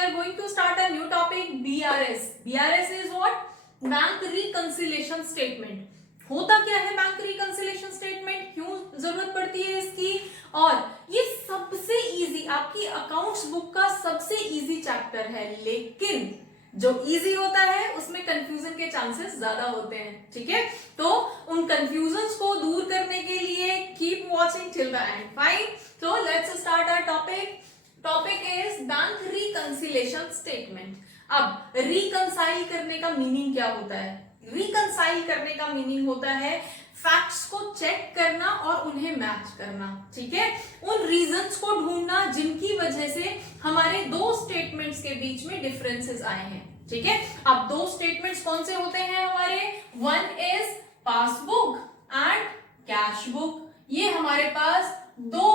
are going to start a new topic, BRS. BRS is what? Bank reconciliation statement. होता क्या है bank reconciliation statement, क्यों जरूरत पड़ती है इसकी, और ये सबसे इजी, आपकी अकाउंट्स बुक का सबसे इजी चैप्टर है, लेकिन जो इजी होता है उसमें कंफ्यूजन के चांसेस ज्यादा होते हैं. ठीक है, तो उन कंफ्यूजन्स को दूर करने के लिए keep watching till the end. Fine, so let's start our topic. Topic is bank reconciliation statement. अब रिकंसाइल करने का मीनिंग क्या होता है? रिकंसाइल करने का मीनिंग होता है फैक्ट्स को चेक करना और उन्हें मैच करना. ठीक है, उन रीजंस को ढूंढना जिनकी वजह से हमारे दो स्टेटमेंट्स के बीच में डिफरेंसेस आए हैं. ठीक है, अब दो स्टेटमेंट्स कौन से होते हैं हमारे? One is passbook and cash book. ये हमारे पास दो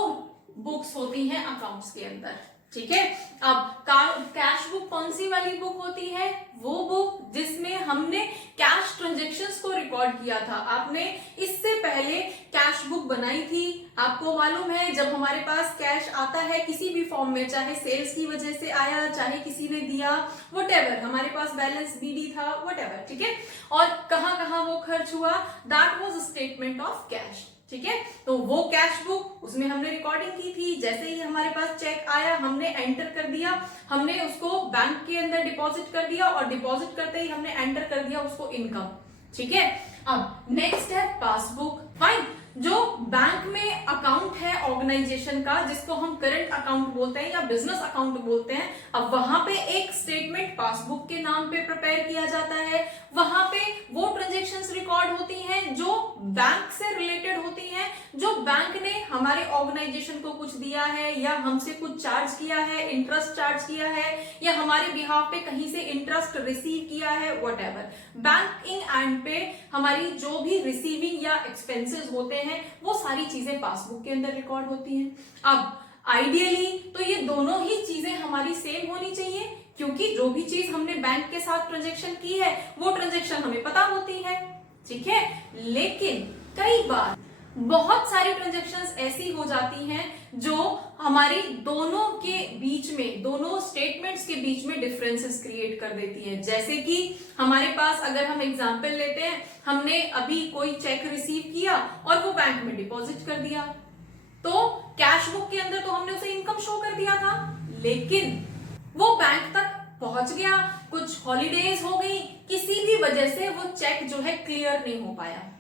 बुक्स होती हैं अकाउंट्स के अंदर. ठीक है, अब कैश बुक कौन सी वाली बुक होती है? वो बुक जिसमें हमने कैश ट्रांजैक्शंस को रिकॉर्ड किया था. आपने इससे पहले कैश बुक बनाई थी. आपको मालूम है जब हमारे पास कैश आता है किसी भी फॉर्म में, चाहे सेल्स की वजह से आया, चाहे किसी ने दिया, व्हाटएवर, हमारे पास बैलेंस बीडी था, व्हाटएवर. ठीक है, और कहां कहां वो खर्च हुआ, that was a statement of cash. ठीक है, तो वो कैश बुक, उसमें हमने रिकॉर्डिंग की थी. जैसे ही हमारे पास चेक आया हमने एंटर कर दिया, हमने उसको बैंक के अंदर डिपॉजिट कर दिया, और डिपॉजिट करते ही हमने एंटर कर दिया उसको इनकम. ठीक है, अब नेक्स्ट है पासबुक. फाइन, जो बैंक में अकाउंट है ऑर्गेनाइजेशन का, जिसको हम करंट अकाउंट बोलते हैं या बिजनेस अकाउंट बोलते हैं, अब वहां पे एक स्टेटमेंट पासबुक के नाम पे प्रिपेयर किया जाता है. वहां पे वो ट्रांजैक्शंस रिकॉर्ड होती हैं जो बैंक से रिलेटेड होती हैं, जो बैंक ने हमारे ऑर्गेनाइजेशन को कुछ दिया है या हमसे कुछ चार्ज किया है, इंटरेस्ट चार्ज किया है, या हमारे बिहाफ पे कहीं से इंटरेस्ट रिसीव किया है, व्हाटएवर. बैंकिंग एंड पे हमारी जो भी रिसीविंग या एक्सपेंसेस होते हैं वो सारी चीजें पासबुक के अंदर रिकॉर्ड होती हैं. अब आइडियली तो ये दोनों ही चीजें हमारी सेम होनी चाहिए, क्योंकि जो भी चीज हमने बैंक के साथ ट्रांजैक्शन की है वो ट्रांजैक्शन हमें पता होती है. ठीक है, लेकिन कई बार बहुत सारी ट्रांजैक्शंस ऐसी हो जाती हैं जो हमारी दोनों के बीच में, दोनों स्टेटमेंट्स के बीच में डिफरेंसेस क्रिएट कर देती है. जैसे कि हमारे पास, अगर हम एग्जांपल लेते हैं, हमने अभी कोई चेक रिसीव किया और वो बैंक में डिपॉजिट कर दिया, तो कैश बुक के अंदर तो हमने उसे इनकम शो कर दिया था, लेकिन वो बैंक तक पहुंच गया, कुछ हॉलीडेज हो गई, किसी भी वजह से वो चेक जो है क्लियर नहीं हो पाया.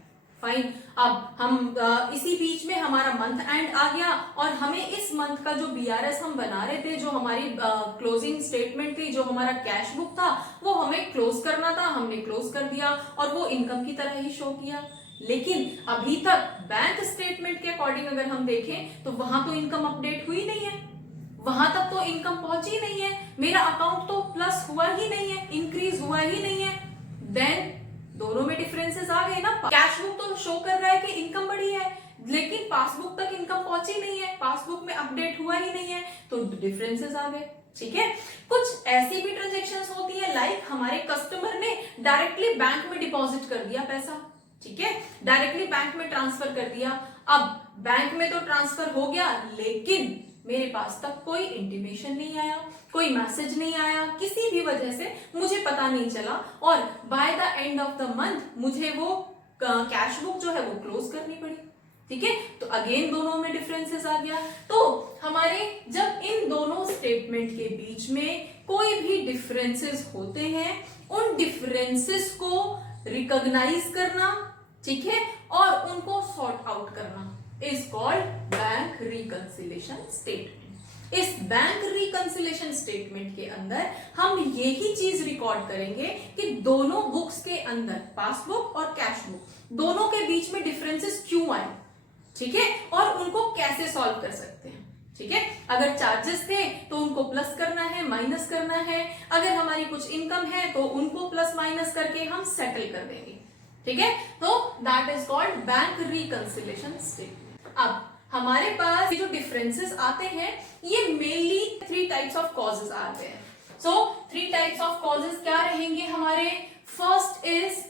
फाइन, अब हम इसी बीच में हमारा मंथ एंड आ गया और हमें इस मंथ का जो बीआरएस हम बना रहे थे, जो हमारी क्लोजिंग स्टेटमेंट थी, जो हमारा कैश बुक था, वो हमें क्लोज करना था. हमने क्लोज कर दिया और वो इनकम की तरह ही शो किया. लेकिन अभी तक बैंक स्टेटमेंट के अकॉर्डिंग अगर हम देखें तो वहां तो इनकम अपडेट हुई नहीं है, वहां तक तो इनकम पहुंची नहीं है, मेरा अकाउंट तो प्लस हुआ ही नहीं है, इंक्रीज हुआ ही नहीं है. देन दोनों में डिफरेंसेस आ गए ना. कैश बुक तो शो कर रहा है कि इनकम बढ़ी है, लेकिन पासबुक तक इनकम पहुंची नहीं है, पासबुक में अपडेट हुआ ही नहीं है, तो डिफरेंसेस आ गए. ठीक है, कुछ ऐसी भी ट्रांजैक्शंस होती है, लाइक हमारे कस्टमर ने डायरेक्टली बैंक में डिपॉजिट कर दिया पैसा. ठीक है, डायरेक्टली बैंक में ट्रांसफर कर दिया. अब बैंक में तो ट्रांसफर हो गया, लेकिन मेरे पास तक कोई इंटीमेशन नहीं आया, कोई मैसेज नहीं आया, किसी भी वजह से मुझे पता नहीं चला, और by the end of the month मुझे वो कैश बुक जो है वो क्लोज करनी पड़ी. ठीक है, तो अगेन दोनों में डिफरेंसेस आ गया. तो हमारे जब इन दोनों स्टेटमेंट के बीच में कोई भी डिफरेंसेस होते हैं, उन डिफरेंसेस को रिकॉग्नाइज करना, ठीक है, और उनको सॉर्ट आउट करना is called bank reconciliation statement. इस बैंक रिकंसिलेशन स्टेटमेंट के अंदर हम यही चीज रिकॉर्ड करेंगे कि दोनों बुक्स के अंदर, पासबुक और कैश बुक, दोनों के बीच में डिफरेंसेस क्यों आए. ठीक है, और उनको कैसे सॉल्व कर सकते हैं. ठीक है, अगर चार्जेस थे तो उनको प्लस करना है, माइनस करना है, अगर हमारी कुछ इनकम है तो उनको प्लस माइनस करके हम सेटल कर देंगे. ठीक है, तो that is called bank reconciliation statement. अब हमारे पास जो डिफरेंसेस आते हैं ये मेनली 3 टाइप्स ऑफ कॉजेस आते हैं. सो 3 टाइप्स ऑफ कॉजेस क्या रहेंगे हमारे? First is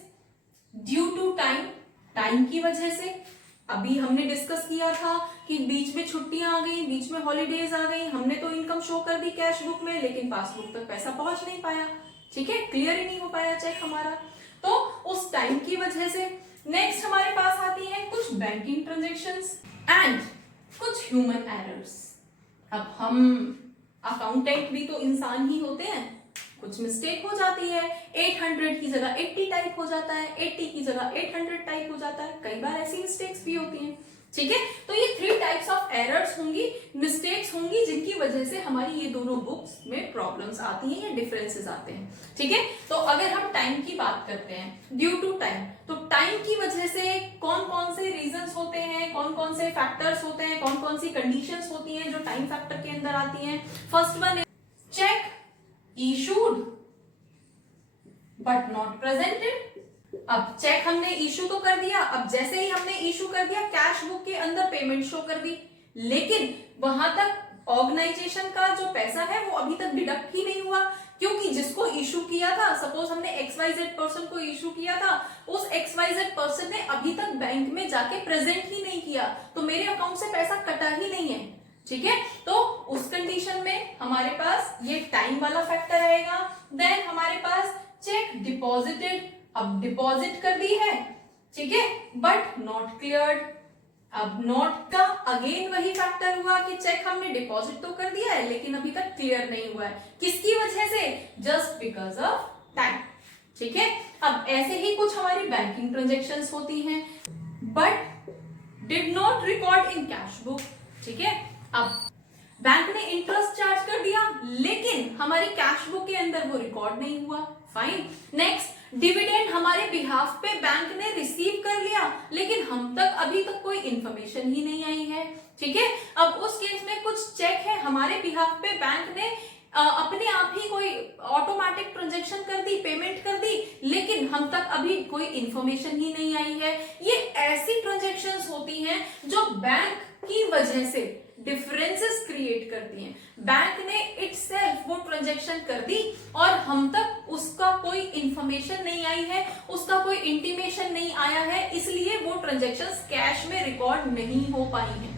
due to time, time की वजह से. अभी हमने डिस्कस किया था कि बीच में छुट्टियां आ गई, बीच में हॉलीडेज आ गई, हमने तो इनकम शो कर दी कैश बुक में, लेकिन पासबुक तक पैसा पहुंच नहीं पाया, ठीक है, क्लियर ही नहीं हो पाया चेक हमारा, तो उस टाइम की वजह से। नेक्स्ट हमारे पास आती है कुछ बैंकिंग ट्रांजेक्शंस एंड कुछ ह्यूमन एरर्स। अब हम अकाउंटेंट भी तो इंसान ही होते हैं, कुछ मिस्टेक हो जाती है, 800 की जगह 80 टाइप हो जाता है, 80 की जगह 800 टाइप हो जाता है, कई बार ऐसी मिस्टेक्स भी होती हैं, ठीक है। तो ये 3 टाइप्स ऑफ एरर्स होंगी, मिस्टेक्स होंगी, जिनकी वजह से हमारी ये दोनों बुक्स में प्रॉब्लम्स आती हैं या डिफरेंसेस आते हैं, ठीक है। तो अगर हम टाइम की बात करते हैं, ड्यू टू टाइम, तो टाइम की वजह से कौन कौन से रीजंस होते हैं, कौन कौन से फैक्टर्स होते हैं, कौन कौन सी कंडीशंस होती हैं जो टाइम फैक्टर के अंदर आती हैं। First one is check issued but not presented. अब चेक हमने इशू तो कर दिया, अब जैसे ही हमने इशू कर दिया कैश बुक के अंदर पेमेंट शो कर दी, लेकिन वहां तक ऑर्गेनाइजेशन का जो पैसा है वो अभी तक डिडक्ट ही नहीं हुआ, क्योंकि जिसको इशू किया था, सपोज हमने XYZ पर्सन को इशू किया था, उस XYZ पर्सन ने अभी तक बैंक में जाके प्रेजेंट ही नहीं किया, तो मेरे अकाउंट से पैसा कटा ही नहीं है, ठीक है। तो उस कंडीशन में हमारे पास ये टाइम वाला फैक्टर आएगा। देन हमारे पास चेक डिपॉजिटेड, अब डिपॉजिट कर दी है, ठीक है, बट नॉट क्लियर्ड। अब नॉट का अगेन वही फैक्टर हुआ कि चेक हमने डिपॉजिट तो कर दिया है लेकिन अभी तक क्लियर नहीं हुआ है, किसकी वजह से, जस्ट बिकॉज ऑफ टाइम, ठीक है। अब ऐसे ही कुछ हमारी बैंकिंग ट्रांजेक्शन्स होती हैं but did not record in cash book, ठीक है। अब बैंक ने इंटरेस्ट चार्ज कर दिया लेकिन हमारी कैश बुक के अंदर वो रिकॉर्ड नहीं हुआ, फाइन। नेक्स्ट, डिविडेंड हमारे बिहाफ पे बैंक ने रिसीव कर लिया लेकिन हम तक अभी तक कोई इंफॉर्मेशन ही नहीं आई है, ठीक है। अब उस केस में कुछ चेक है हमारे बिहाफ पे, बैंक ने अपने आप ही कोई ऑटोमेटिक ट्रांजैक्शन कर दी, पेमेंट कर दी, लेकिन हम तक अभी कोई इंफॉर्मेशन ही नहीं आई है। ये ऐसी ट्रांजैक्शंस होती हैं जो बैंक की वजह से डिफरेंसेस क्रिएट करती हैं। बैंक ने इटसेल्फ वो ट्रांजैक्शन कर दी और हम तक उसका कोई इंफॉर्मेशन नहीं आई है, उसका कोई इंटीमेशन नहीं आया है, इसलिए वो ट्रांजैक्शंस कैश में रिकॉर्ड नहीं हो पाई हैं,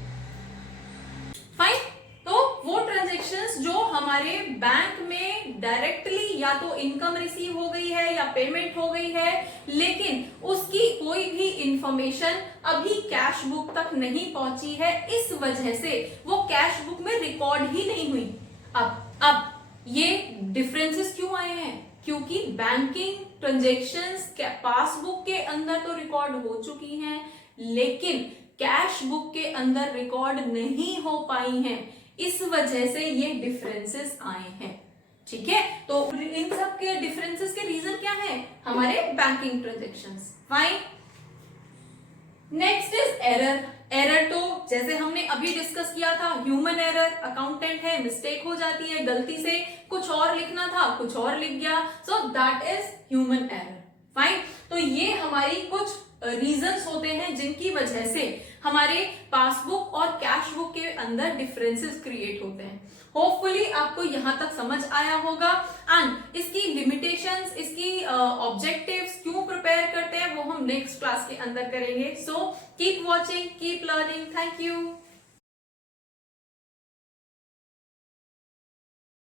फाइन। तो वो ट्रांजैक्शंस जो हमारे बैंक में डायरेक्टली या तो इनकम रिसीव हो गई है या पेमेंट हो गई है, लेकिन उसकी कोई भी इंफॉर्मेशन अभी कैश बुक तक नहीं पहुंची है, इस वजह से वो कैश बुक में रिकॉर्ड ही नहीं हुई। अब ये डिफरेंसेस क्यों आए हैं, क्योंकि बैंकिंग ट्रांजैक्शंस पासबुक के अंदर तो रिकॉर्ड हो चुकी हैं लेकिन कैश बुक के अंदर रिकॉर्ड नहीं हो पाई हैं, इस वजह से ये डिफरेंसेस आए हैं, ठीक है। तो इन सब के डिफरेंसेस के रीजन क्या है, हमारे banking transactions, fine. Next is error. Error तो जैसे हमने अभी डिस्कस किया था, ह्यूमन एरर, अकाउंटेंट है, मिस्टेक हो जाती है, गलती से कुछ और लिखना था कुछ और लिख गया, so that is human error, fine. तो ये हमारी कुछ रीजंस होते हैं जिनकी वजह से हमारे पासबुक और कैश बुक के अंदर डिफरेंसेस क्रिएट होते हैं। होपफुली आपको यहां तक समझ आया होगा एंड इसकी लिमिटेशंस, इसकी ऑब्जेक्टिव्स क्यों प्रिपेयर करते हैं वो हम नेक्स्ट क्लास के अंदर करेंगे। So keep watching, keep learning, thank you.